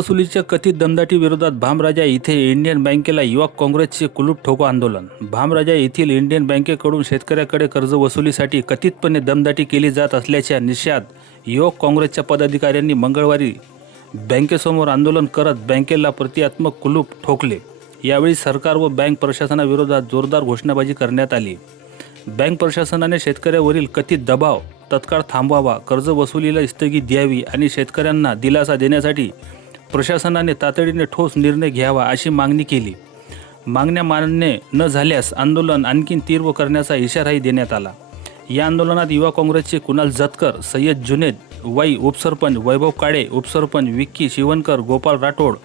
वसुलीच्या कथित दमदाटी विरोधात भामराजा येथे इंडियन बँकेला युवक काँग्रेसचे कुलूप ठोको आंदोलन। भामराजा येथील इंडियन बँकेकडून शेतकऱ्याकडे कर्ज वसुलीसाठी कथितपणे दमदाटी केली जात असल्याच्या निषेधात युवक काँग्रेसच्या पदाधिकाऱ्यांनी मंगळवारी बँकेसमोर आंदोलन करत बँकेला प्रतिकात्मक कुलूप ठोकले। यावेळी सरकार व बँक प्रशासनाविरोधात जोरदार घोषणाबाजी करण्यात आली। बँक प्रशासनाने शेतकऱ्यावरील कथित दबाव तत्काळ थांबवावा, कर्ज वसुलीला स्थगिती द्यावी आणि शेतकऱ्यांना दिलासा देण्यासाठी प्रशासनाने तातडीने ठोस निर्णय घ्यावा अशी मागणी केली। मागण्या मान्य न झाल्यास आंदोलन आणखी तीव्र करण्याचा इशाराही देण्यात आला। या आंदोलनात युवा काँग्रेसचे कुणाल जतकर, सय्यद जुनेद वाई उपसरपंच, वैभव काळे उपसरपंच, विक्की शिवणकर, गोपाळ राठोड,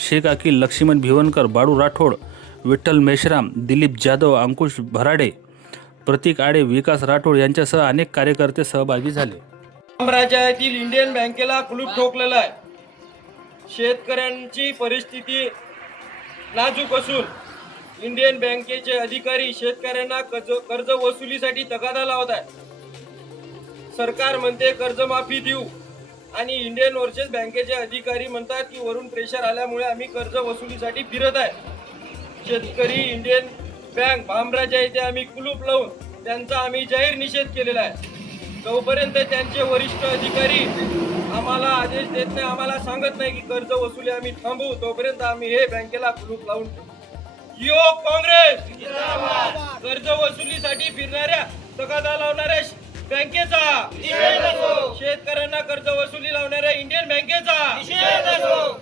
शेख अकील, लक्ष्मण भिवनकर, बाळू राठोड, विठ्ठल मेश्राम, दिलीप जाधव, अंकुश भराडे, प्रतीक आडे, विकास राठोड यांच्यासह अनेक कार्यकर्ते सहभागी झाले। भामराजातील इंडियन बँकेला कुलूप ठोकलेला आहे। शेतकऱ्यांची परिस्थिती नाजूक असून इंडियन बँकेचे अधिकारी शेतकऱ्यांना कर्ज वसुलीसाठी तगादा लावत आहे। सरकार म्हणते कर्जमाफी देऊ आणि इंडियन ओव्हरसीज बँकेचे अधिकारी म्हणतात की वरून प्रेशर आल्यामुळे आम्ही कर्ज वसुलीसाठी फिरत आहे। शेतकरी इंडियन बँक भामराजा येथे आम्ही कुलूप लावून त्यांचा आम्ही जाहीर निषेध केलेला आहे। जोपर्यंत त्यांचे वरिष्ठ अधिकारी आम्हाला आदेश देत नाही, आम्हाला सांगत नाही की कर्ज वसुली आम्ही थांबवू, तोपर्यंत आम्ही हे बँकेला कुलूप लावून युवक काँग्रेस जिंदाबाद। कर्ज वसुलीसाठी फिरणाऱ्या तगादा लावणाऱ्या बँकेचा निषेध असो, शेतकऱ्यांना कर्ज वसुली लावणाऱ्या इंडियन बँकेचा निषेध असो।